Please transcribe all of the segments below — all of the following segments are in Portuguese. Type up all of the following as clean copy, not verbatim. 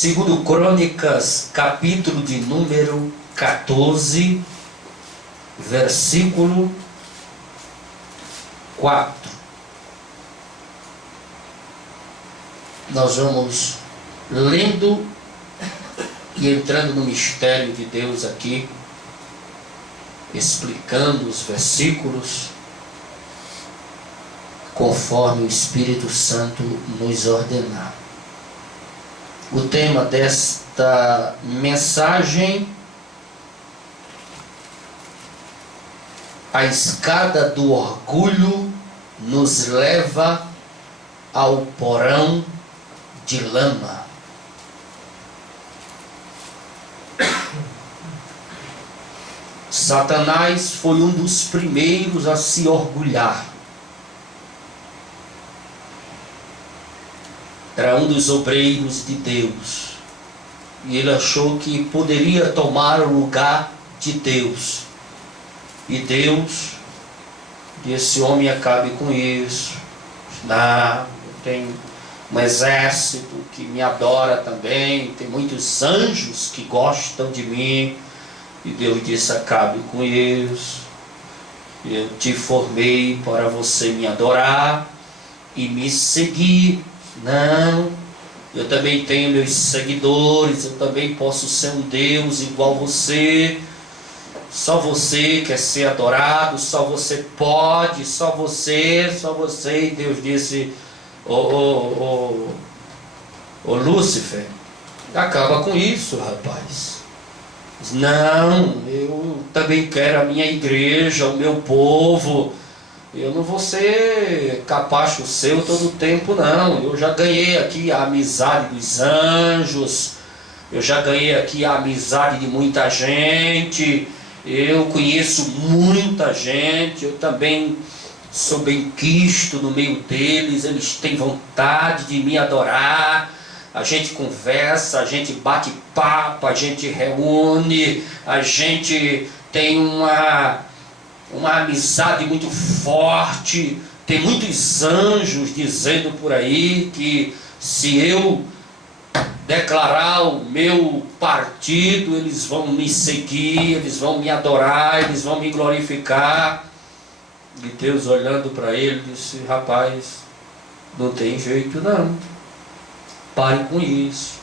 Segundo Crônicas, capítulo de número 14, versículo 4. Nós vamos lendo e entrando no mistério de Deus aqui, explicando os versículos conforme o Espírito Santo nos ordenar. O tema desta mensagem: a escada do orgulho nos leva ao porão de lama. Satanás foi um dos primeiros a se orgulhar. Era um dos obreiros de Deus. E ele achou que poderia tomar o lugar de Deus. E Deus disse: homem, acabe com isso. Não, tem um exército que me adora também. Tem muitos anjos que gostam de mim. E Deus disse: acabe com isso. Eu te formei para você me adorar e me seguir. Não, eu também tenho meus seguidores, eu também posso ser um Deus igual você. Só você quer ser adorado, só você pode, só você. E Deus disse: ô Lúcifer, acaba com isso, rapaz. Não, eu também quero a minha igreja, o meu povo. Eu não vou ser capacho seu todo o tempo, não. Eu já ganhei aqui a amizade dos anjos. Eu já ganhei aqui a amizade de muita gente. Eu conheço muita gente. Eu também sou bem quisto no meio deles. Eles têm vontade de me adorar. A gente conversa, a gente bate papo, a gente reúne, a gente tem uma amizade muito forte. Tem muitos anjos dizendo por aí que se eu declarar o meu partido, eles vão me seguir, eles vão me adorar, eles vão me glorificar. E Deus, olhando para ele, disse: rapaz, não tem jeito não. Pare com isso.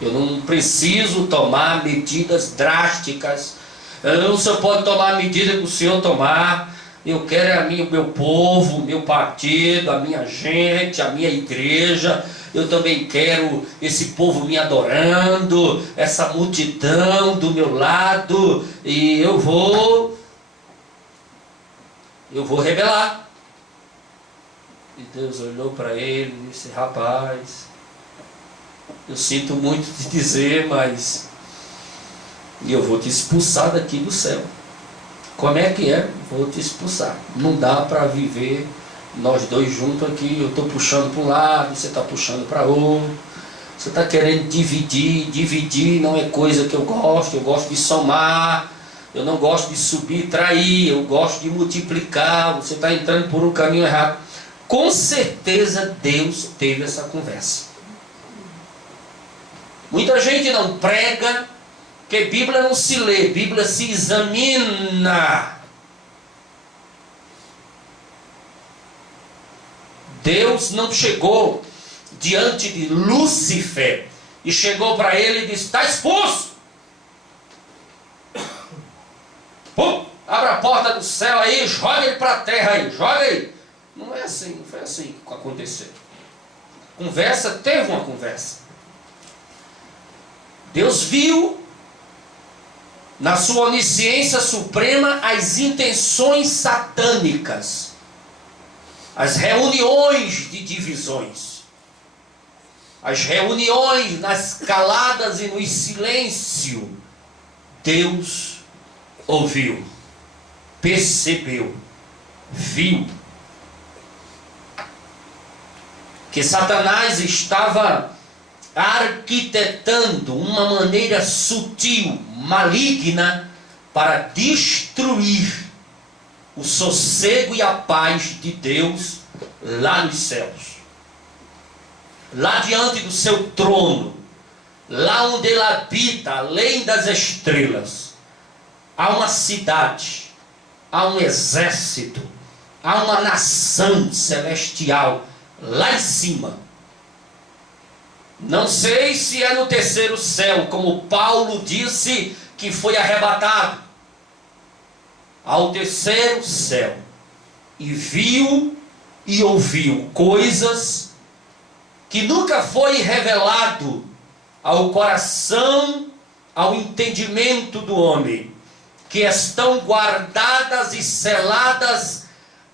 Eu não preciso tomar medidas drásticas. O senhor pode tomar a medida que o senhor tomar. Eu quero o meu povo, o meu partido, a minha gente, a minha igreja. Eu também quero esse povo me adorando, essa multidão do meu lado. E eu vou rebelar. E Deus olhou para ele e disse: rapaz, eu sinto muito te dizer, mas eu vou te expulsar daqui do céu. Como é que é? Vou te expulsar. Não dá para viver nós dois juntos aqui. Eu estou puxando para um lado, você está puxando para outro. Você está querendo dividir não é coisa que eu gosto de somar. Eu não gosto de subir e trair, eu gosto de multiplicar. Você está entrando por um caminho errado. Com certeza Deus teve essa conversa. Muita gente não prega, porque Bíblia não se lê, Bíblia se examina. Deus não chegou diante de Lúcifer e chegou para ele e disse: está expulso. Pum, abre a porta do céu aí, joga ele para a terra aí, joga aí. Não é assim, não foi assim que aconteceu. Teve uma conversa. Deus viu na sua onisciência suprema as intenções satânicas, as reuniões de divisões, as reuniões nas caladas e no silêncio. Deus ouviu, percebeu, viu que Satanás estava arquitetando uma maneira sutil, maligna, para destruir o sossego e a paz de Deus lá nos céus. Lá diante do seu trono, lá onde ele habita, além das estrelas, há uma cidade, há um exército, há uma nação celestial lá em cima. Não sei se é no terceiro céu, como Paulo disse que foi arrebatado ao terceiro céu, e viu e ouviu coisas que nunca foi revelado ao coração, ao entendimento do homem, que estão guardadas e seladas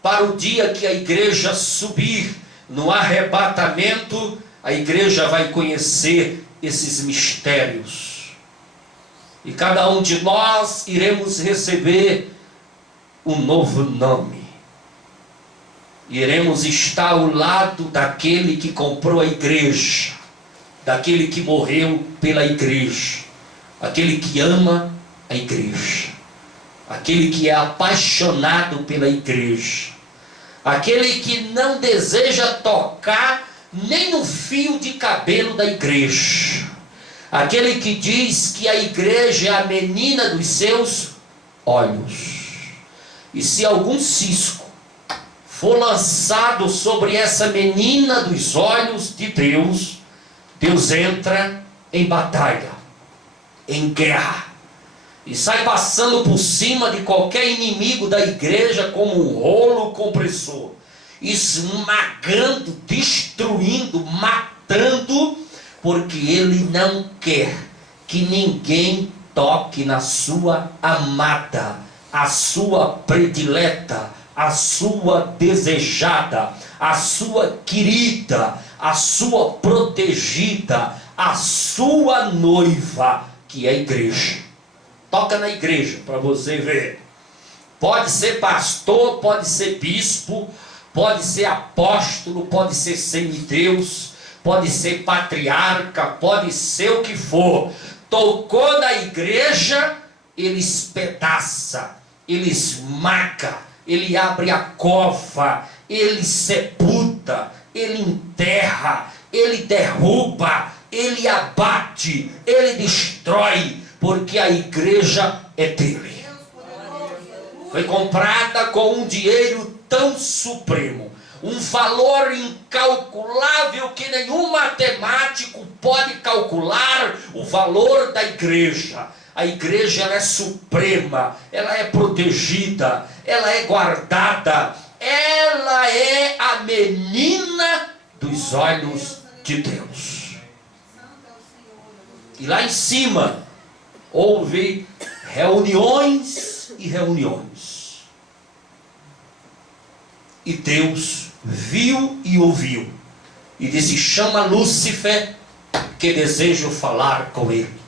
para o dia que a igreja subir no arrebatamento. A igreja vai conhecer esses mistérios, e cada um de nós iremos receber um novo nome. Iremos estar ao lado daquele que comprou a igreja, daquele que morreu pela igreja, aquele que ama a igreja, aquele que é apaixonado pela igreja, aquele que não deseja tocar nem no fio de cabelo da igreja, aquele que diz que a igreja é a menina dos seus olhos. E se algum cisco for lançado sobre essa menina dos olhos de Deus, Deus entra em batalha, em guerra, e sai passando por cima de qualquer inimigo da igreja como um rolo compressor, esmagando, destruindo, matando, porque ele não quer que ninguém toque na sua amada, a sua predileta, a sua desejada, a sua querida, a sua protegida, a sua noiva, que é a igreja. Toca na igreja para você ver. Pode ser pastor, pode ser bispo, pode ser apóstolo, pode ser semideus, pode ser patriarca, pode ser o que for. Tocou na igreja, ele espedaça, ele esmaga, ele abre a cova, ele sepulta, ele enterra, ele derruba, ele abate, ele destrói, porque a igreja é dele. Foi comprada com um dinheiro tão supremo, um valor incalculável que nenhum matemático pode calcular o valor da igreja. A igreja, ela é suprema, ela é protegida, ela é guardada, ela é a menina dos olhos de Deus. E lá em cima houve reuniões e reuniões, e Deus viu e ouviu, e disse: chama Lúcifer, que desejo falar com ele.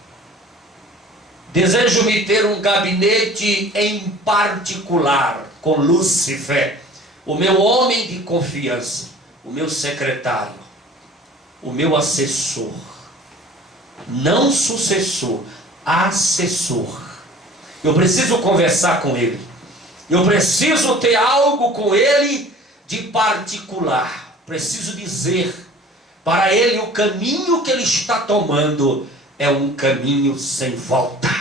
Desejo me ter um gabinete em particular com Lúcifer, o meu homem de confiança, o meu secretário, o meu assessor, não sucessor, assessor. Eu preciso conversar com ele, eu preciso ter algo com ele de particular, preciso dizer para ele o caminho que ele está tomando é um caminho sem volta.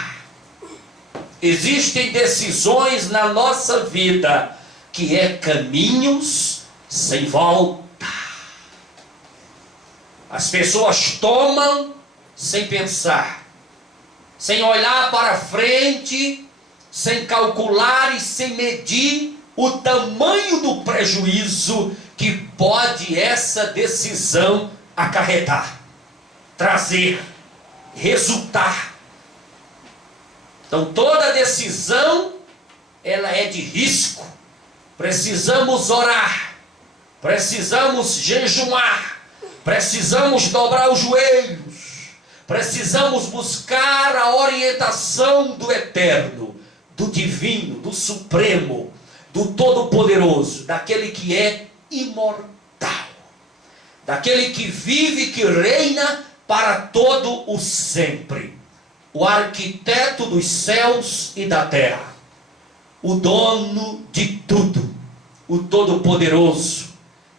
Existem decisões na nossa vida que é caminhos sem volta. As pessoas tomam sem pensar, sem olhar para frente, sem calcular e sem medir o tamanho do prejuízo que pode essa decisão acarretar, trazer, resultar. Então toda decisão, ela é de risco. Precisamos orar, precisamos jejuar, precisamos dobrar os joelhos, precisamos buscar a orientação do eterno, do divino, do supremo, do todo-poderoso, daquele que é imortal, daquele que vive, que reina para todo o sempre, o arquiteto dos céus e da terra, o dono de tudo, o todo-poderoso.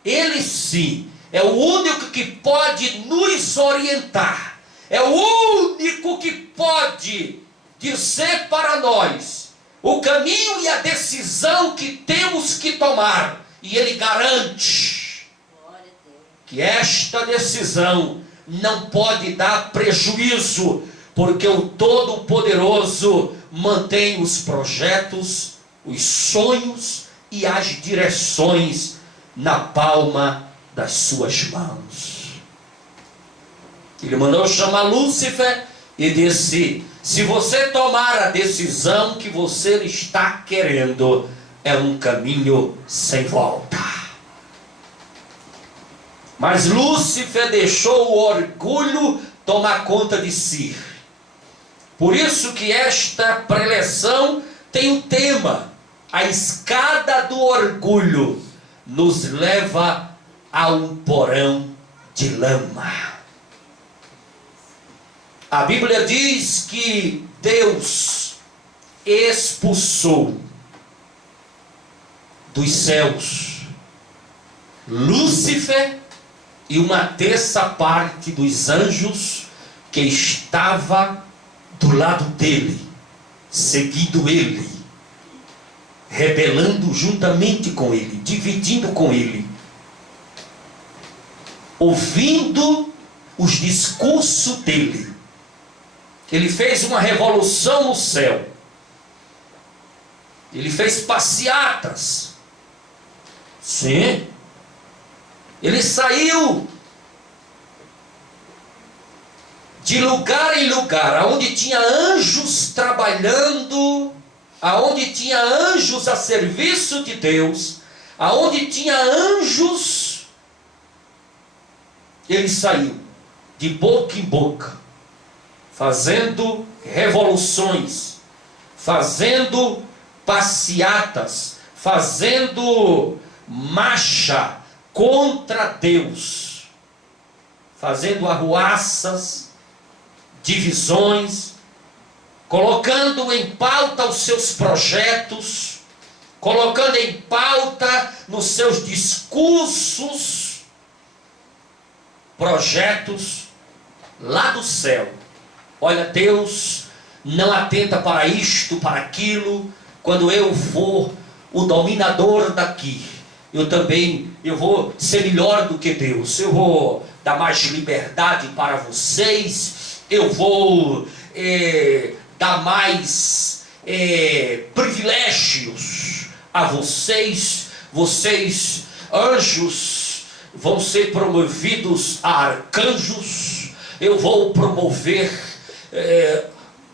Ele sim é o único que pode nos orientar, é o único que pode dizer para nós o caminho e a decisão que temos que tomar. E ele garante que esta decisão não pode dar prejuízo, porque o Todo-Poderoso mantém os projetos, os sonhos e as direções na palma das suas mãos. Ele mandou chamar Lúcifer e disse: se você tomar a decisão que você está querendo, é um caminho sem volta. Mas Lúcifer deixou o orgulho tomar conta de si. Por isso que esta preleção tem o tema: a escada do orgulho nos leva a um porão de lama. A Bíblia diz que Deus expulsou dos céus Lúcifer e uma terça parte dos anjos que estava do lado dele, seguindo ele, rebelando juntamente com ele, dividindo com ele, ouvindo os discursos dele. Ele fez uma revolução no céu. Ele fez passeatas. Sim. Ele saiu de lugar em lugar, aonde tinha anjos trabalhando, aonde tinha anjos a serviço de Deus, aonde tinha anjos, ele saiu de boca em boca, fazendo revoluções, fazendo passeatas, fazendo marcha contra Deus, fazendo arruaças, divisões, colocando em pauta os seus projetos, colocando em pauta nos seus discursos, projetos lá do céu. Olha, Deus não atenta para isto, para aquilo. Quando eu for o dominador daqui, eu vou ser melhor do que Deus. Eu vou dar mais liberdade para vocês. Eu vou dar mais privilégios a vocês. Vocês, anjos, vão ser promovidos a arcanjos. Eu vou promover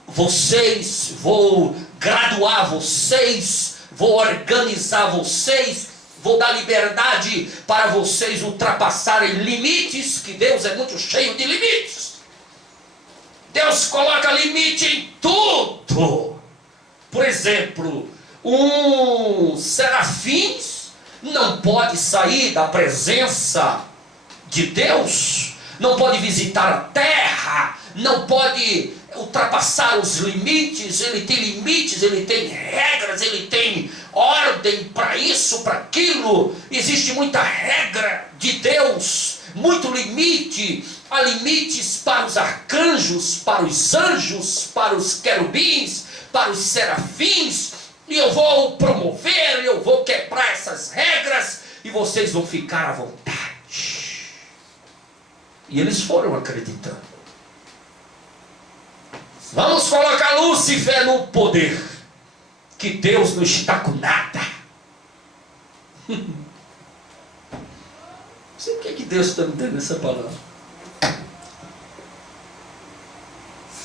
vocês, vou graduar vocês, vou organizar vocês, vou dar liberdade para vocês ultrapassarem limites, que Deus é muito cheio de limites. Deus coloca limite em tudo. Por exemplo, um serafim não pode sair da presença de Deus, não pode visitar a terra, não pode ultrapassar os limites. Ele tem limites, ele tem regras, ele tem ordem para isso, para aquilo. Existe muita regra de Deus, muito limite. Há limites para os arcanjos, para os anjos, para os querubins, para os serafins. E eu vou promover, eu vou quebrar essas regras e vocês vão ficar à vontade. E eles foram acreditando. Vamos colocar Lúcifer no poder, que Deus não está com nada. Não sei o que Deus está me dando essa palavra.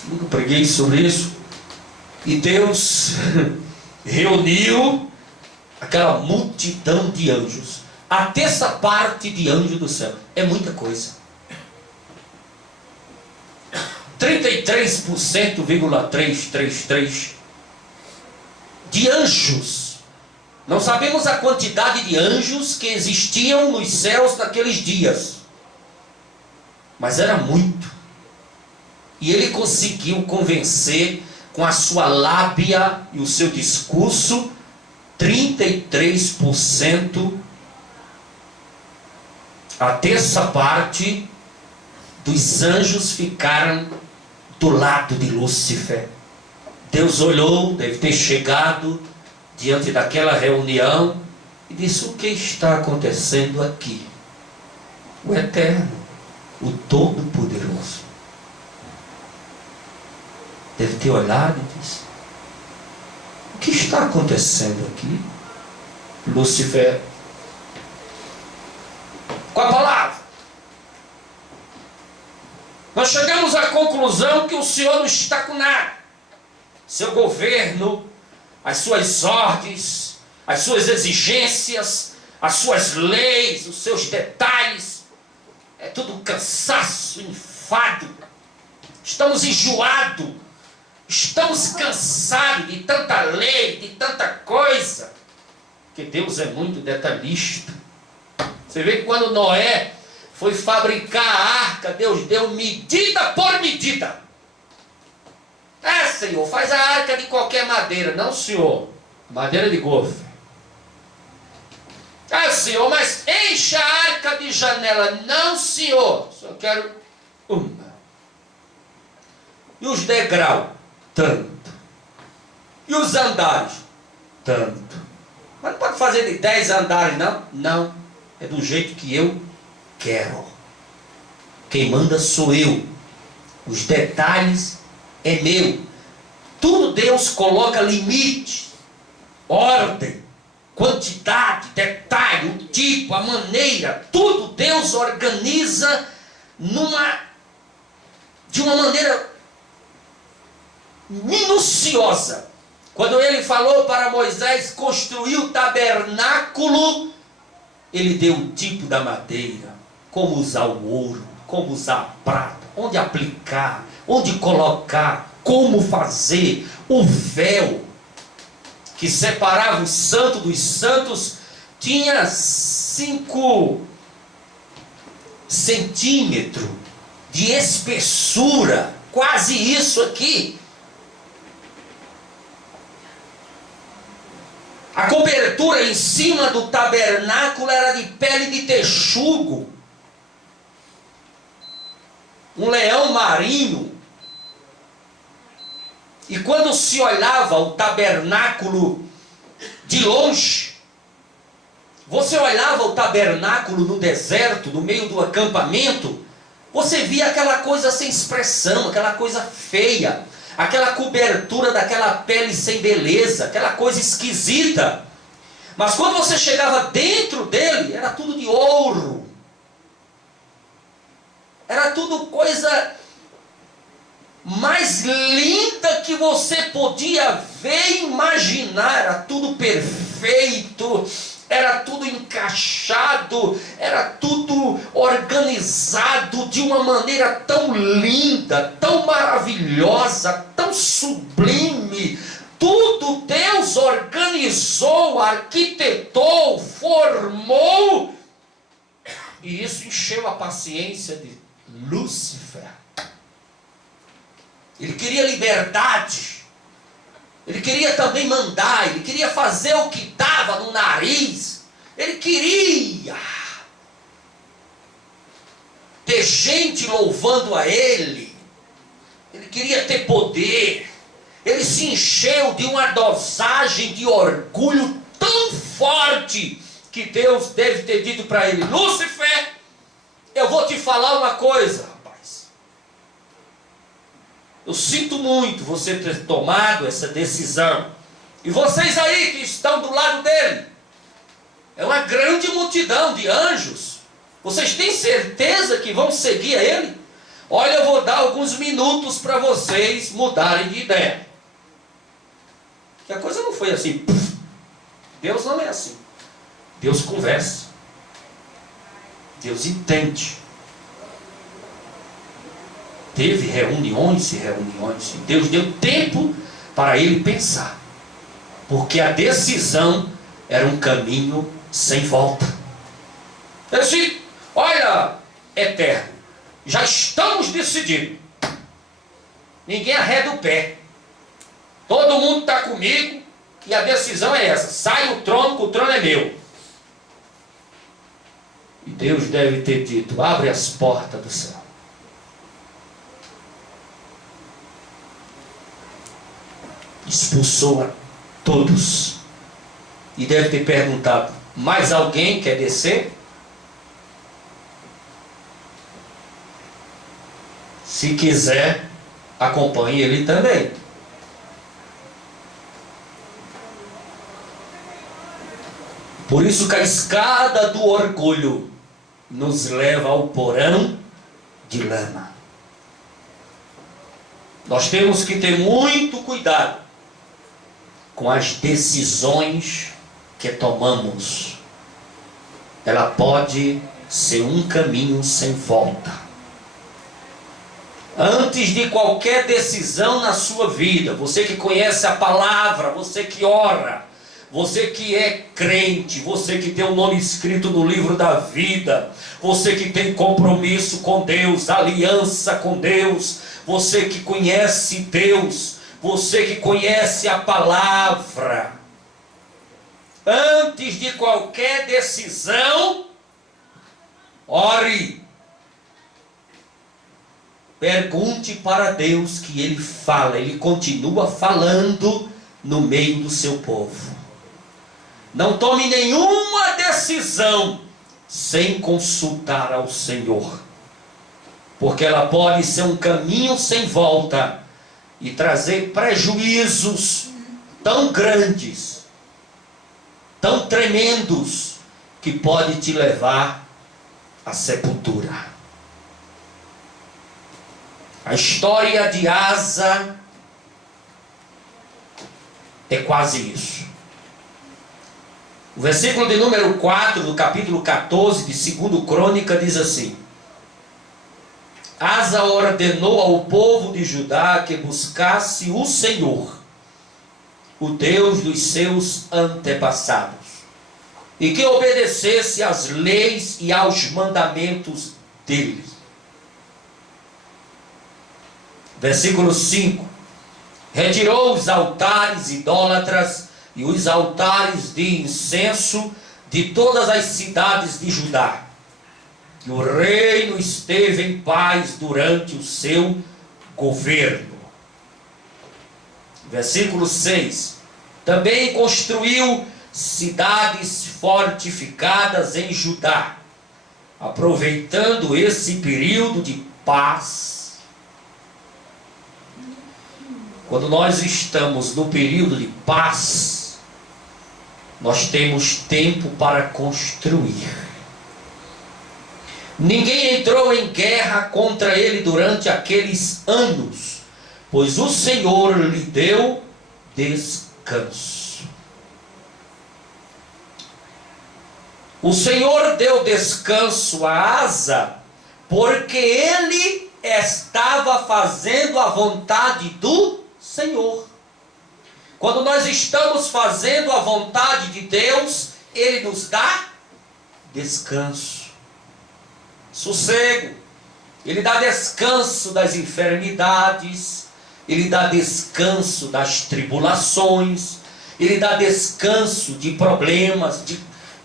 Nunca preguei sobre isso. E Deus reuniu aquela multidão de anjos. A terça parte de anjo do céu. É muita coisa. 33,333 de anjos. Não sabemos a quantidade de anjos que existiam nos céus naqueles dias, mas era muito. E ele conseguiu convencer com a sua lábia e o seu discurso 33%, a terça parte dos anjos ficaram do lado de Lúcifer. Deus olhou, deve ter chegado diante daquela reunião e disse: o que está acontecendo aqui? O Eterno, o Todo-Poderoso, deve ter olhado e disse: o que está acontecendo aqui? Lúcifer, com a palavra, nós chegamos à conclusão que o Senhor não está com nada. Seu governo, as suas ordens, as suas exigências, as suas leis, os seus detalhes, é tudo cansaço, enfado. Estamos enjoados, estamos cansados de tanta lei, de tanta coisa, que Deus é muito detalhista. Você vê que quando Noé foi fabricar a arca, Deus deu medida por medida. Senhor, faz a arca de qualquer madeira. Não, Senhor, madeira de golfe. Senhor, mas encha a arca de janela. Não, Senhor, só quero uma. E os degraus? Tanto. E os andares? Tanto. Mas não pode fazer de 10 andares, não? Não, é do jeito que eu quero. Quem manda sou eu. Os detalhes é meu. Tudo Deus coloca limite, ordem, quantidade, detalhe, o tipo, a maneira. Tudo Deus organiza de uma maneira minuciosa. Quando ele falou para Moisés construir o tabernáculo, ele deu o tipo da madeira, como usar o ouro, como usar a prata, onde aplicar, onde colocar, como fazer. O véu que separava o santo dos santos tinha 5 centímetros de espessura, quase isso aqui. A cobertura em cima do tabernáculo era de pele de texugo, um leão marinho. E quando se olhava o tabernáculo de longe, você olhava o tabernáculo no deserto, no meio do acampamento, você via aquela coisa sem expressão, aquela coisa feia, aquela cobertura daquela pele sem beleza, aquela coisa esquisita. Mas quando você chegava dentro dele, era tudo de ouro. Era tudo coisa mais linda que você podia ver e imaginar. Era tudo perfeito, era tudo encaixado, era tudo organizado de uma maneira tão linda, tão maravilhosa, tão sublime. Tudo Deus organizou, arquitetou, formou, e isso encheu a paciência de Lúcifer. Ele queria liberdade, ele queria também mandar, ele queria fazer o que estava no nariz, ele queria ter gente louvando a ele queria ter poder, ele se encheu de uma dosagem de orgulho tão forte, que Deus deve ter dito para ele: Lúcifer, eu vou te falar uma coisa. Eu sinto muito você ter tomado essa decisão. E vocês aí que estão do lado dele, é uma grande multidão de anjos. Vocês têm certeza que vão seguir a ele? Olha, eu vou dar alguns minutos para vocês mudarem de ideia. Que a coisa não foi assim. Deus não é assim. Deus conversa. Deus entende. Teve reuniões e reuniões. E Deus deu tempo para ele pensar. Porque a decisão era um caminho sem volta. Ele disse: olha, Eterno, já estamos decididos. Ninguém arreda o pé. Todo mundo está comigo. E a decisão é essa: sai do trono, que o trono é meu. E Deus deve ter dito: abre as portas do céu. expulsou a todos. E deve ter perguntado: mais alguém quer descer? Se quiser, acompanhe ele também. Por isso que a escada do orgulho nos leva ao porão de lama. Nós temos que ter muito cuidado com as decisões que tomamos. Ela pode ser um caminho sem volta. Antes de qualquer decisão na sua vida, você que conhece a palavra, você que ora, você que é crente, você que tem o nome escrito no livro da vida, você que tem compromisso com Deus, aliança com Deus, você que conhece Deus, você que conhece a palavra, antes de qualquer decisão, ore. Pergunte para Deus, que Ele fala, Ele continua falando no meio do seu povo. Não tome nenhuma decisão sem consultar ao Senhor, porque ela pode ser um caminho sem volta e trazer prejuízos tão grandes, tão tremendos, que pode te levar à sepultura. A história de Asa é quase isso. O versículo de número 4 do capítulo 14 de 2 Crônica diz assim: Asa ordenou ao povo de Judá que buscasse o Senhor, o Deus dos seus antepassados, e que obedecesse às leis e aos mandamentos dele. Versículo 5: Retirou os altares idólatras e os altares de incenso de todas as cidades de Judá. E o reino esteve em paz durante o seu governo. Versículo 6: Também construiu cidades fortificadas em Judá, aproveitando esse período de paz. Quando nós estamos no período de paz, nós temos tempo para construir. Ninguém entrou em guerra contra ele durante aqueles anos, pois o Senhor lhe deu descanso. O Senhor deu descanso a Asa, porque ele estava fazendo a vontade do Senhor. Quando nós estamos fazendo a vontade de Deus, Ele nos dá descanso, sossego. Ele dá descanso das enfermidades, Ele dá descanso das tribulações, Ele dá descanso de problemas,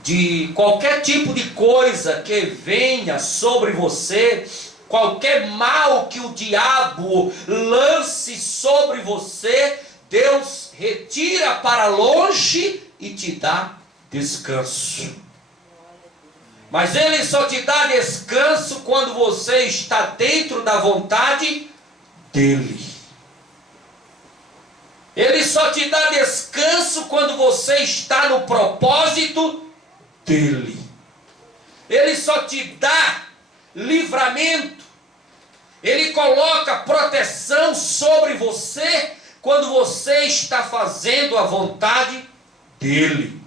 de qualquer tipo de coisa que venha sobre você. Qualquer mal que o diabo lance sobre você, Deus retira para longe e te dá descanso. Mas Ele só te dá descanso quando você está dentro da vontade dEle. Ele só te dá descanso quando você está no propósito dEle. Ele só te dá livramento, Ele coloca proteção sobre você quando você está fazendo a vontade dEle.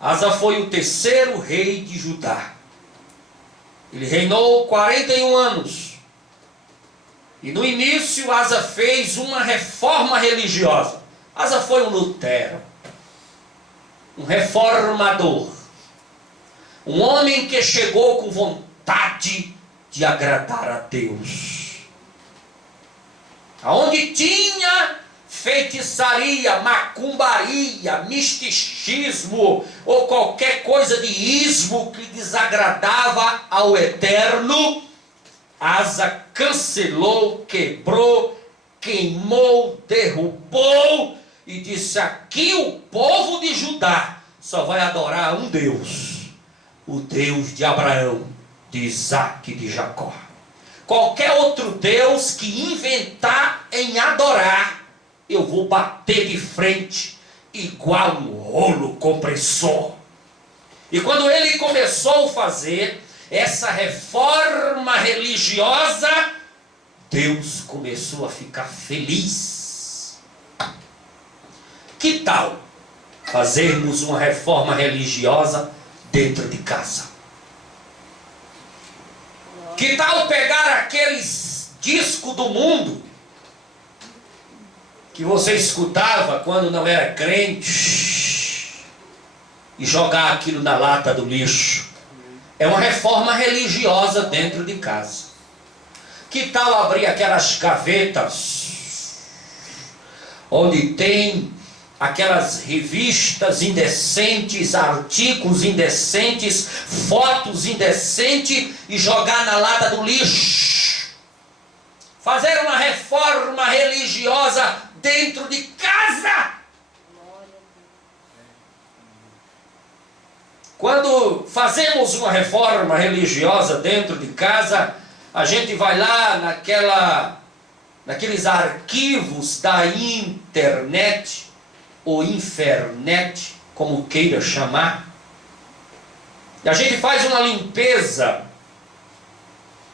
Asa foi o terceiro rei de Judá. Ele reinou 41 anos. E no início Asa fez uma reforma religiosa. Asa foi um Lutero, um reformador, um homem que chegou com vontade de agradar a Deus. Aonde tinha feitiçaria, macumbaria, misticismo ou qualquer coisa de ismo que desagradava ao Eterno, Asa cancelou, quebrou queimou, derrubou e disse: aqui o povo de Judá só vai adorar um Deus, o Deus de Abraão, de Isaque e de Jacó. Qualquer outro Deus que inventar em adorar, eu vou bater de frente igual um rolo compressor. E quando ele começou a fazer essa reforma religiosa, Deus começou a ficar feliz. Que tal fazermos uma reforma religiosa dentro de casa? Que tal pegar aqueles discos do mundo que você escutava quando não era crente e jogar aquilo na lata do lixo? É uma reforma religiosa dentro de casa. Que tal abrir aquelas gavetas onde tem aquelas revistas indecentes, artigos indecentes, fotos indecentes e jogar na lata do lixo? Fazer uma reforma religiosa dentro de casa. Quando fazemos uma reforma religiosa dentro de casa, a gente vai lá naqueles arquivos da internet, ou infernet, como queira chamar, e a gente faz uma limpeza.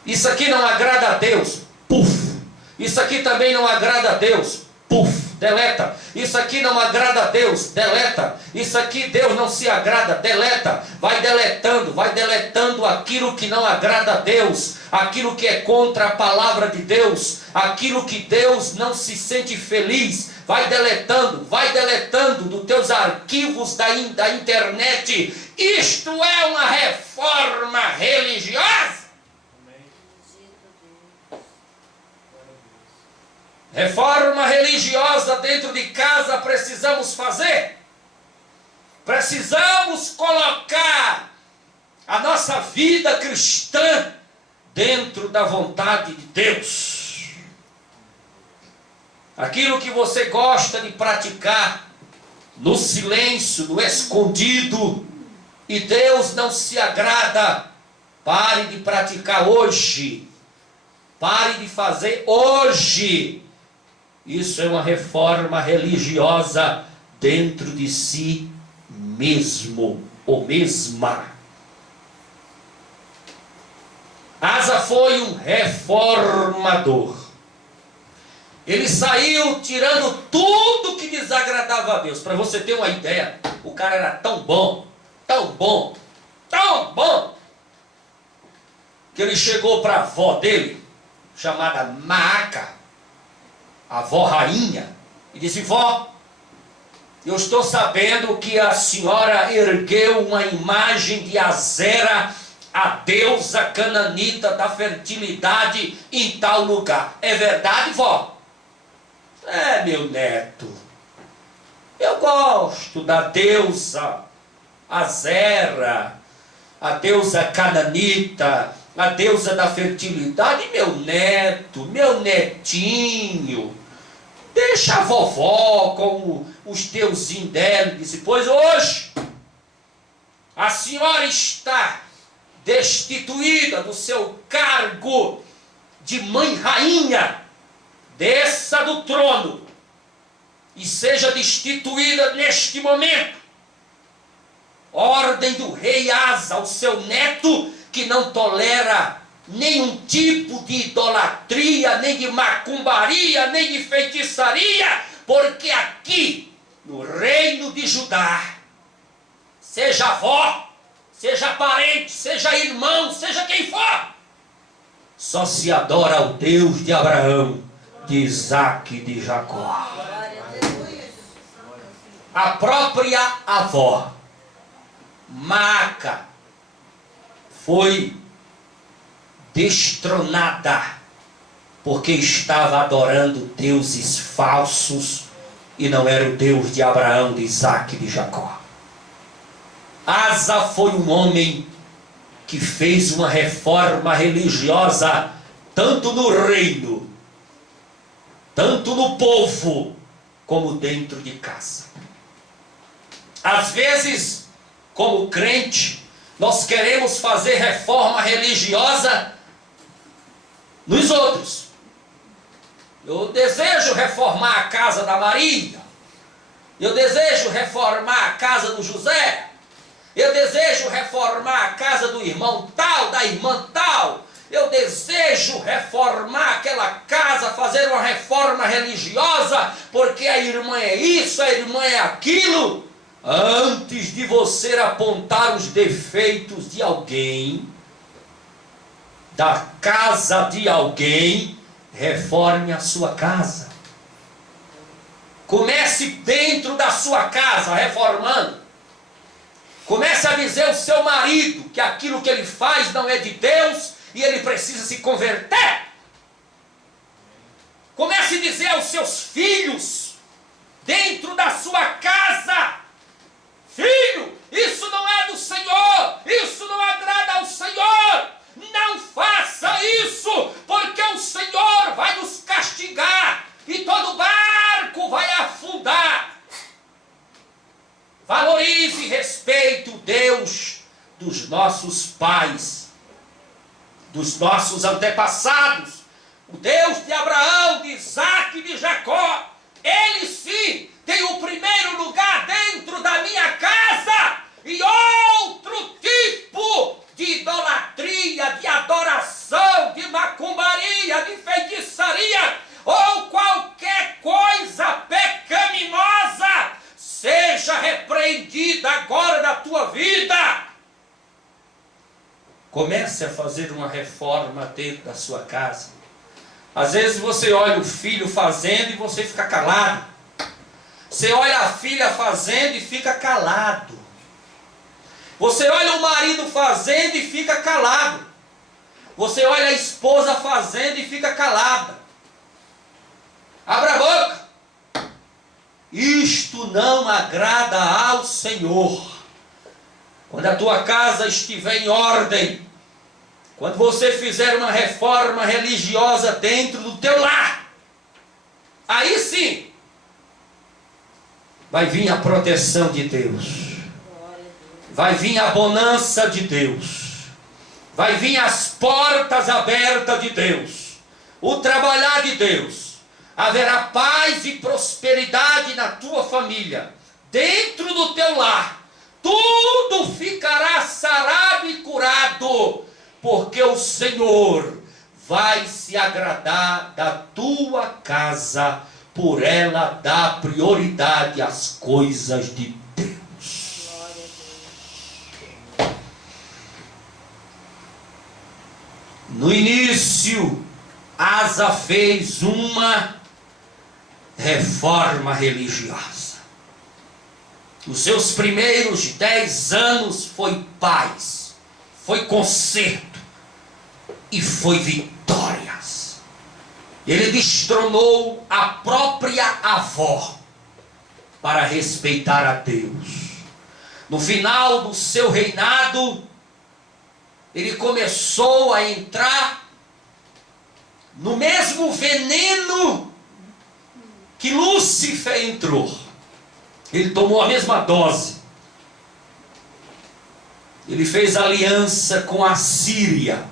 Isso aqui não agrada a Deus, puf. Isso aqui também não agrada a Deus, puf, deleta. Isso aqui não agrada a Deus, deleta. Isso aqui Deus não se agrada, deleta. Vai deletando aquilo que não agrada a Deus, aquilo que é contra a palavra de Deus, aquilo que Deus não se sente feliz. Vai deletando dos teus arquivos da internet. Isto é uma reforma religiosa. Reforma religiosa dentro de casa precisamos fazer. Precisamos colocar a nossa vida cristã dentro da vontade de Deus. Aquilo que você gosta de praticar no silêncio, no escondido, e Deus não se agrada, pare de praticar hoje. Pare de fazer hoje. Isso é uma reforma religiosa dentro de si mesmo ou mesma. Asa foi um reformador. Ele saiu tirando tudo que desagradava a Deus. Para você ter uma ideia, o cara era tão bom, que ele chegou para a avó dele, chamada Maaca, a avó rainha, e disse: vó, eu estou sabendo que a senhora ergueu uma imagem de Azera, a deusa cananita da fertilidade, em tal lugar. É verdade, vó? É, meu neto, eu gosto da deusa Azera, a deusa cananita, a deusa da fertilidade. Meu neto, meu netinho, deixa a vovó com os teus indélices, pois hoje a senhora está destituída do seu cargo de mãe rainha. Desça do trono e seja destituída neste momento. Ordem do rei Asa ao seu neto, que não tolera nenhum tipo de idolatria, nem de macumbaria, nem de feitiçaria, porque aqui no reino de Judá, seja avó, seja parente, seja irmão, seja quem for, só se adora ao Deus de Abraão, de Isaque e de Jacó. A própria avó Maaca foi destronada porque estava adorando deuses falsos e não era o Deus de Abraão, de Isaque e de Jacó. Asa foi um homem que fez uma reforma religiosa tanto no reino tanto no povo como dentro de casa. Às vezes, como crente, nós queremos fazer reforma religiosa nos outros. Eu desejo reformar a casa da Maria. Eu desejo reformar a casa do José. Eu desejo reformar a casa do irmão tal, da irmã tal. Eu desejo reformar aquela casa, fazer uma reforma religiosa, porque a irmã é isso, a irmã é aquilo. Antes de você apontar os defeitos de alguém, da casa de alguém, reforme a sua casa. Comece dentro da sua casa, reformando. Comece a dizer ao seu marido que aquilo que ele faz não é de Deus e ele precisa se converter. Comece a dizer aos seus filhos, dentro da sua casa: filho, isso não é do Senhor, isso não agrada ao Senhor. Não faça isso, porque o Senhor vai nos castigar e todo barco vai afundar. Valorize e respeite o Deus dos nossos pais, dos nossos antepassados, o Deus de Abraão, de Isaque e de Jacó. Ele sim tem o primeiro lugar dentro da minha casa, e outro tipo de idolatria, de adoração, de macumbaria, de feitiçaria ou qualquer coisa pecaminosa seja repreendida agora da tua vida. Comece a fazer uma reforma dentro da sua casa. Às vezes você olha o filho fazendo e você fica calado. Você olha a filha fazendo e fica calado. Você olha o marido fazendo e fica calado. Você olha a esposa fazendo e fica calada. Abra a boca. Isto não agrada ao Senhor. Quando a tua casa estiver em ordem, quando você fizer uma reforma religiosa dentro do teu lar, aí sim vai vir a proteção de Deus, vai vir a bonança de Deus, vai vir as portas abertas de Deus, o trabalhar de Deus. Haverá paz e prosperidade na tua família, dentro do teu lar. Tudo ficará sarado e curado, porque o Senhor vai se agradar da tua casa, por ela dar prioridade às coisas de Deus. No início, Asa fez uma reforma religiosa. Os seus primeiros 10 anos foi paz, foi conserto e foi vitórias. Ele destronou a própria avó para respeitar a Deus. No final do seu reinado, ele começou a entrar no mesmo veneno que Lúcifer entrou. Ele tomou a mesma dose. Ele fez aliança com a Síria,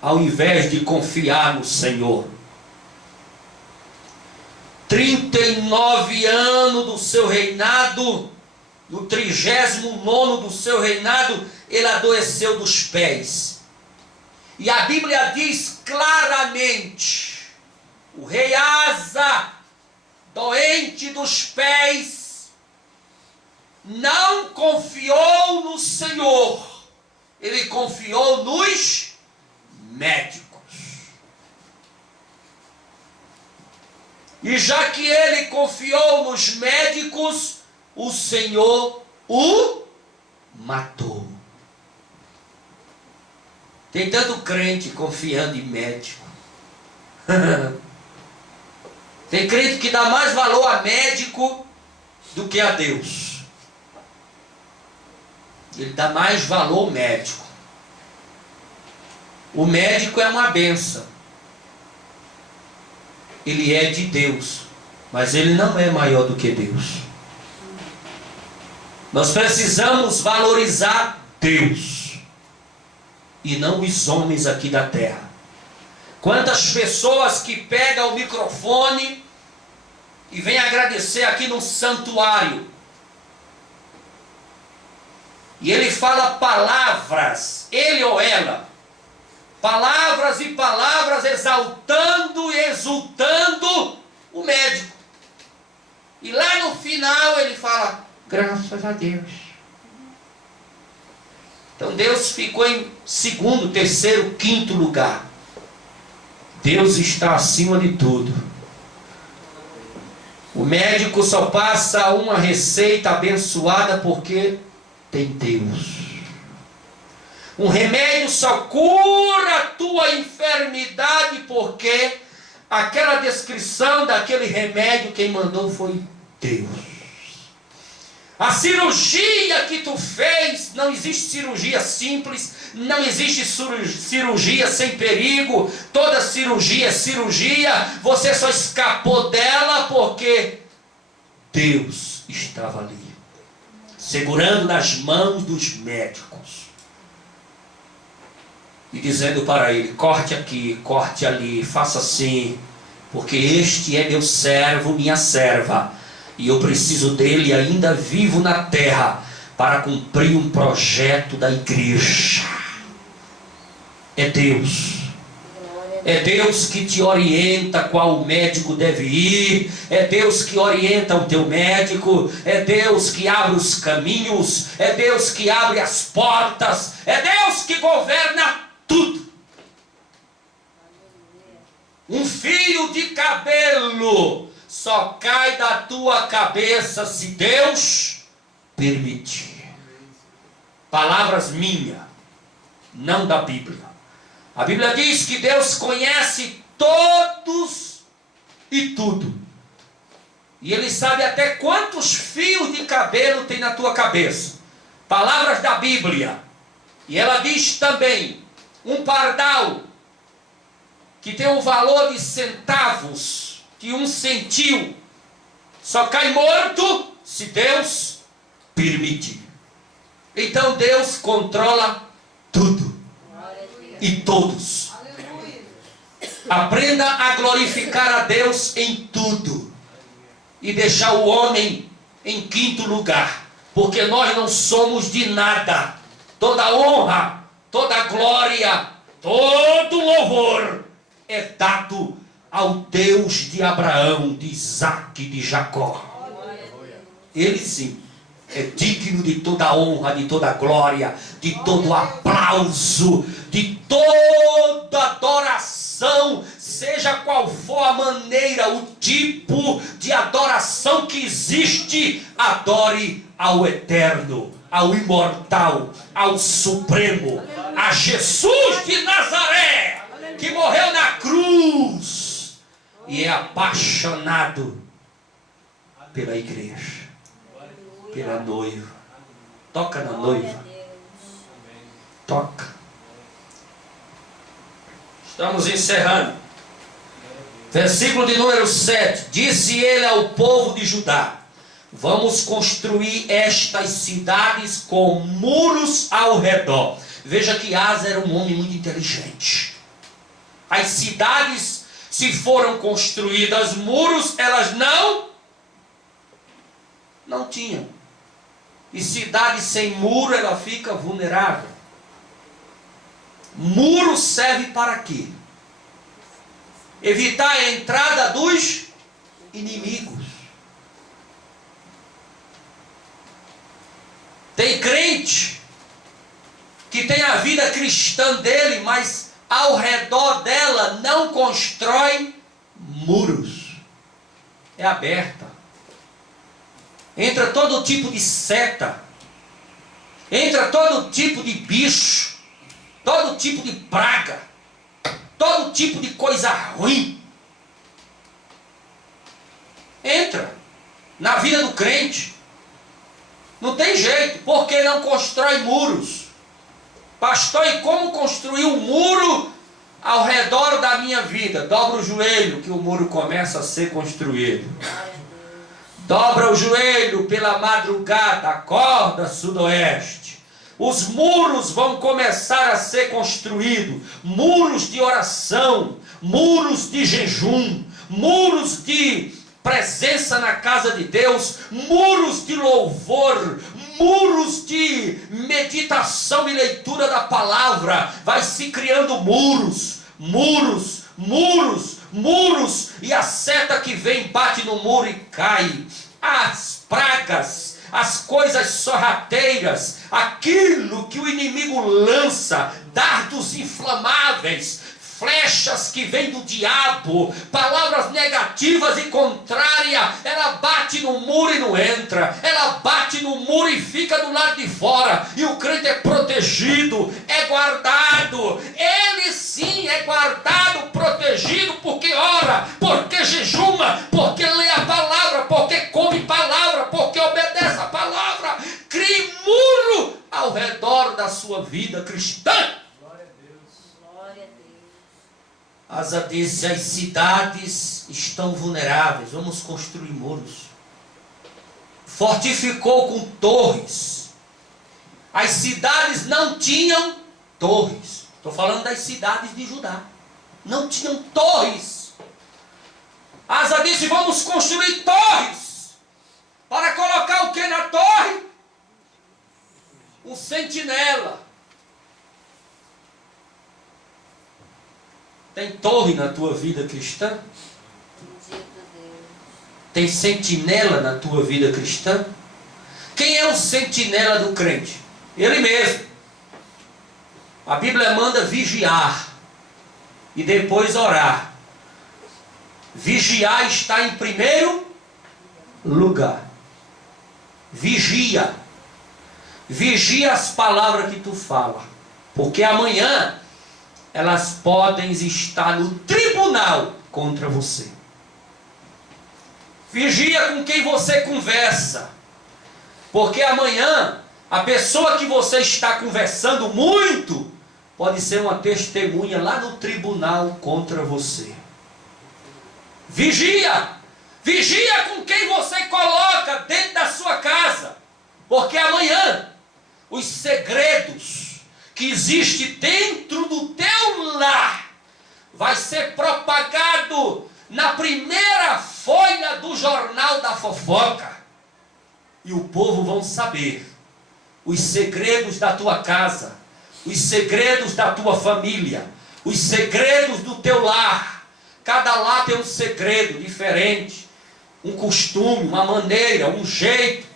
ao invés de confiar no Senhor. 39 anos do seu reinado, no 39º do seu reinado, ele adoeceu dos pés. E a Bíblia diz claramente: o rei Asa, doente dos pés, não confiou no Senhor, ele confiou nos médicos. E já que ele confiou nos médicos, o Senhor o matou. Tem tanto crente confiando em médico. Tem crente que dá mais valor a médico do que a Deus. Ele dá mais valor ao médico. O médico é uma bênção. ele é de Deus, mas ele não é maior do que Deus. Nós precisamos valorizar Deus e não os homens aqui da terra. Quantas pessoas que pegam o microfone e vêm agradecer aqui no santuário, e ele fala palavras, ele ou ela, palavras e palavras exaltando e exultando o médico. E lá no final ele fala, graças a Deus. Então Deus ficou em segundo, terceiro, quinto lugar. Deus está acima de tudo. O médico só passa uma receita abençoada porque tem Deus. Um remédio só cura a tua enfermidade porque aquela descrição daquele remédio, quem mandou foi Deus. A cirurgia que tu fez, não existe cirurgia simples, não existe cirurgia sem perigo, toda cirurgia é cirurgia, você só escapou dela porque Deus estava ali, segurando nas mãos dos médicos e dizendo para ele, corte aqui, corte ali, faça assim, porque este é meu servo, minha serva, e eu preciso dele ainda vivo na terra para cumprir um projeto da igreja. É Deus. É Deus que te orienta qual médico deve ir. É Deus que orienta o teu médico. É Deus que abre os caminhos. É Deus que abre as portas. É Deus que governa tudo. Um fio de cabelo só cai da tua cabeça se Deus permitir. Palavras minhas, não da Bíblia. A Bíblia diz que Deus conhece todos e tudo. E Ele sabe até quantos fios de cabelo tem na tua cabeça. Palavras da Bíblia. E ela diz também, um pardal que tem um valor de centavos, que um centil, só cai morto se Deus permitir. Então Deus controla tudo e todos. Aprenda a glorificar a Deus em tudo e deixar o homem em quinto lugar, porque nós não somos de nada. Toda honra, toda glória, todo louvor é dado ao Deus de Abraão, de Isaac, de Jacó. Ele sim é digno de toda honra, de toda glória, de todo aplauso, de toda adoração, seja qual for a maneira, o tipo de adoração que existe. Adore ao eterno, ao imortal, ao supremo, a Jesus de Nazaré, que morreu na cruz e é apaixonado pela igreja, pela noiva. Toca na noiva. Toca. Estamos encerrando. Versículo de número 7. Disse ele ao povo de Judá: vamos construir estas cidades com muros ao redor. Veja que Asa era um homem muito inteligente. As cidades, se foram construídas muros, elas não tinham. E cidade sem muro, ela fica vulnerável. Muro serve para quê? Evitar a entrada dos inimigos. Tem crente que tem a vida cristã dele, mas ao redor dela não constrói muros. É aberta. Entra todo tipo de seta. Entra todo tipo de bicho. Todo tipo de praga. Todo tipo de coisa ruim. Entra na vida do crente. Não tem jeito, porque não constrói muros. Pastor, e como construir um muro ao redor da minha vida. Dobra o joelho que o muro começa a ser construído. Dobra o joelho pela madrugada, acorda sudoeste. Os muros vão começar a ser construídos. Muros de oração, muros de jejum, muros de presença na casa de Deus, muros de louvor, muros de meditação e leitura da palavra. Vai se criando muros, muros, muros, muros, e a seta que vem bate no muro e cai. As pragas, as coisas sorrateiras, aquilo que o inimigo lança, dardos inflamáveis, flechas que vêm do diabo, palavras negativas e contrárias, ela bate no muro e não entra, ela bate no muro e fica do lado de fora, e o crente é protegido, é guardado, ele sim é guardado, protegido, porque ora, porque jejuma, porque lê a palavra, porque come palavra, porque obedece a palavra. Crie muro ao redor da sua vida cristã. Asa disse, as cidades estão vulneráveis, vamos construir muros. Fortificou com torres. As cidades não tinham torres. Estou falando das cidades de Judá. Não tinham torres. Asa disse, vamos construir torres. Para colocar o que na torre? Um sentinela. Tem torre na tua vida cristã? Tem sentinela na tua vida cristã? Quem é o sentinela do crente? Ele mesmo. A Bíblia manda vigiar e depois orar. Vigiar está em primeiro lugar. Vigia. Vigia as palavras que tu fala, porque amanhã elas podem estar no tribunal contra você. Vigia com quem você conversa, porque amanhã a pessoa que você está conversando muito pode ser uma testemunha lá no tribunal contra você. Vigia! Vigia com quem você coloca dentro da sua casa, porque amanhã os segredos que existe dentro do teu lar vai ser propagado na primeira folha do jornal da fofoca, e o povo vão saber os segredos da tua casa, os segredos da tua família, os segredos do teu lar. Cada lar tem um segredo diferente, um costume, uma maneira, um jeito.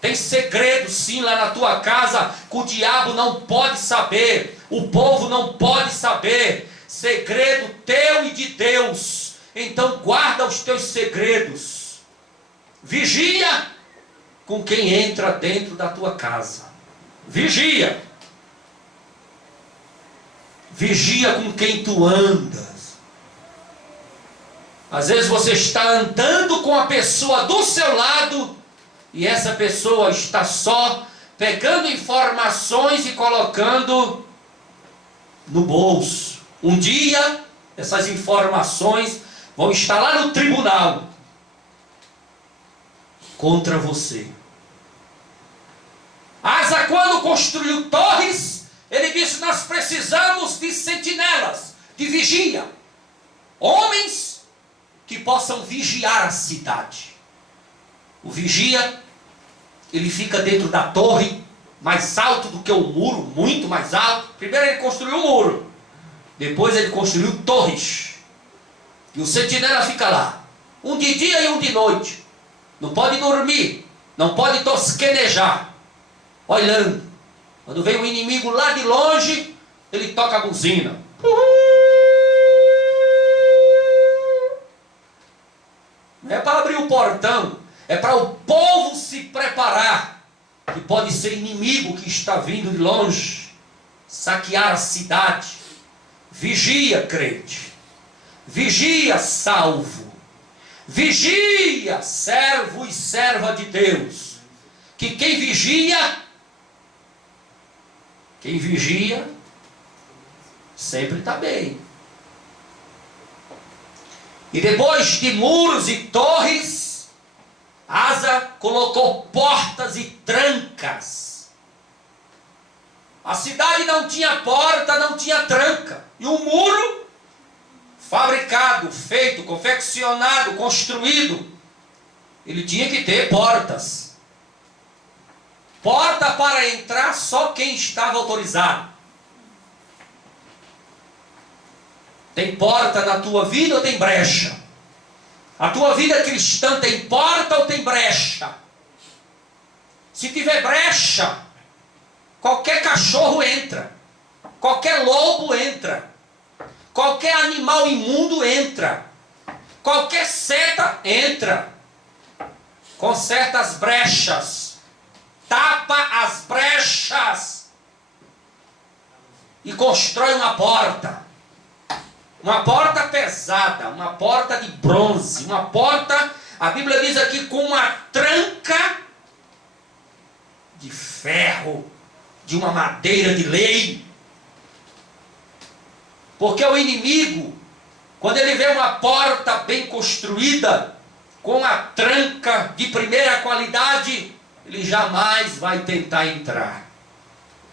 Tem segredo sim lá na tua casa que o diabo não pode saber, o povo não pode saber. Segredo teu e de Deus. Então guarda os teus segredos. Vigia com quem entra dentro da tua casa. Vigia. Vigia com quem tu andas. Às vezes você está andando com a pessoa do seu lado e essa pessoa está só pegando informações e colocando no bolso. Um dia, essas informações vão estar lá no tribunal contra você. Asa, quando construiu torres, ele disse, nós precisamos de sentinelas, de vigia. Homens que possam vigiar a cidade. O vigia, ele fica dentro da torre, mais alto do que o muro, muito mais alto. Primeiro ele construiu o muro, depois ele construiu torres. E o sentinela fica lá, um de dia e um de noite. Não pode dormir, não pode tosquenejar, olhando. Quando vem um inimigo lá de longe, ele toca a buzina. Não é para abrir o portão, é para o povo se preparar, que pode ser inimigo que está vindo de longe, saquear a cidade. Vigia, crente. Vigia, salvo. Vigia, servo e serva de Deus. Que quem vigia sempre está bem. E depois de muros e torres, Asa colocou portas e trancas. A cidade não tinha porta, não tinha tranca. E o muro, fabricado, feito, confeccionado, construído, ele tinha que ter portas. Porta para entrar só quem estava autorizado. Tem porta na tua vida ou tem brecha? A tua vida cristã tem porta ou tem brecha? Se tiver brecha, qualquer cachorro entra, qualquer lobo entra, qualquer animal imundo entra, qualquer seta entra. Conserta as brechas, tapa as brechas e constrói uma porta. Uma porta pesada, uma porta de bronze, uma porta, a Bíblia diz aqui, com uma tranca de ferro, de uma madeira de lei. Porque o inimigo, quando ele vê uma porta bem construída, com a tranca de primeira qualidade, ele jamais vai tentar entrar.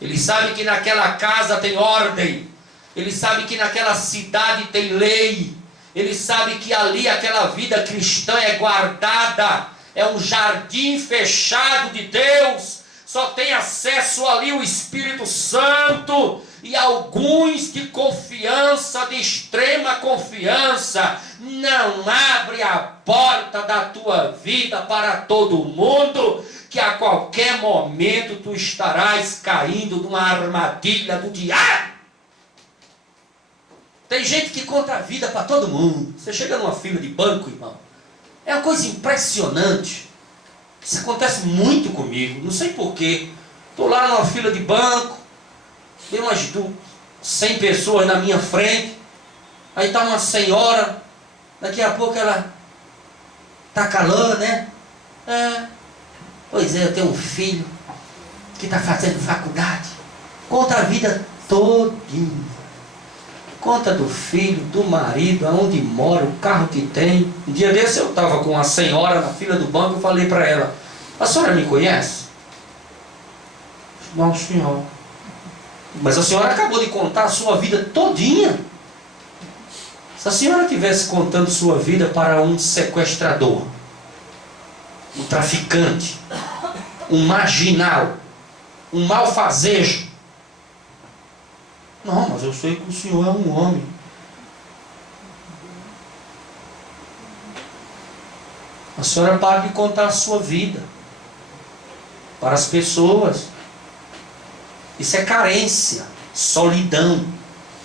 Ele sabe que naquela casa tem ordem. Ele sabe que naquela cidade tem lei. Ele sabe que ali aquela vida cristã é guardada. É um jardim fechado de Deus. Só tem acesso ali o Espírito Santo. E alguns de confiança, de extrema confiança. Não abre a porta da tua vida para todo mundo, que a qualquer momento tu estarás caindo numa armadilha do diabo. Tem gente que conta a vida para todo mundo. Você chega numa fila de banco, irmão, é uma coisa impressionante. Isso acontece muito comigo, não sei porquê. Estou lá numa fila de banco, tem umas 100 pessoas na minha frente, aí está uma senhora, daqui a pouco ela está calando, né? Pois é, eu tenho um filho que está fazendo faculdade. Conta a vida todinha. Conta do filho, do marido, aonde mora, o carro que tem. Um dia desse eu estava com uma senhora na fila do banco e falei para ela: a senhora me conhece? Não, senhor. Mas a senhora acabou de contar a sua vida todinha. Se a senhora estivesse contando sua vida para um sequestrador, um traficante, um marginal, um malfazejo. Não, mas eu sei que o senhor é um homem. A senhora para de contar a sua vida para as pessoas. Isso é carência, solidão,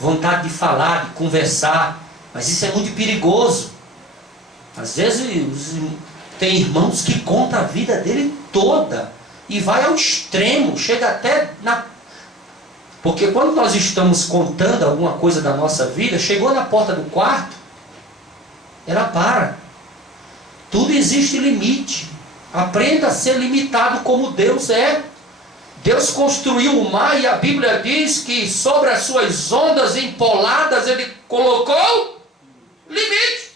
vontade de falar, de conversar. Mas isso é muito perigoso. Às vezes tem irmãos que contam a vida dele toda e vai ao extremo, chega até na... Porque quando nós estamos contando alguma coisa da nossa vida, chegou na porta do quarto, ela para. Tudo existe limite. Aprenda a ser limitado como Deus é. Deus construiu o mar e a Bíblia diz que sobre as suas ondas empoladas Ele colocou limite.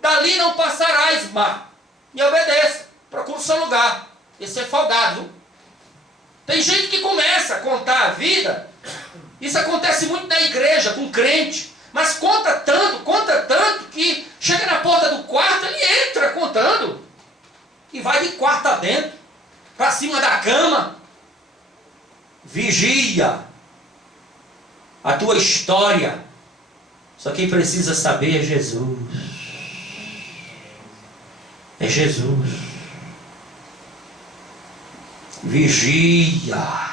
Dali não passarás, mar. Me obedeça. Procura o seu lugar. Esse é folgado, viu? Tem gente que começa a contar a vida. Isso acontece muito na igreja, com crente. Mas conta tanto, que chega na porta do quarto, ele entra contando. E vai de quarto adentro, para cima da cama. Vigia a tua história. Só quem precisa saber é Jesus. É Jesus. Vigia.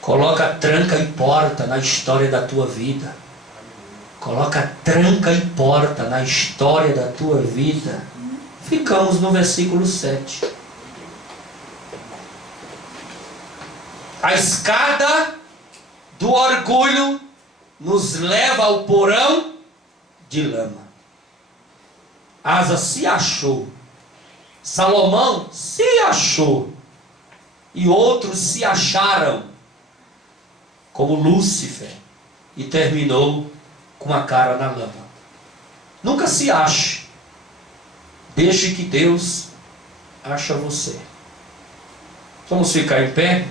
Coloca tranca e porta na história da tua vida. Coloca tranca e porta na história da tua vida. Ficamos no versículo 7. A escada do orgulho nos leva ao porão de lama. Asa se achou. Salomão se achou. E outros se acharam. Como Lúcifer, e terminou com a cara na lama. Nunca se ache. Deixe que Deus acha você. Vamos ficar em pé?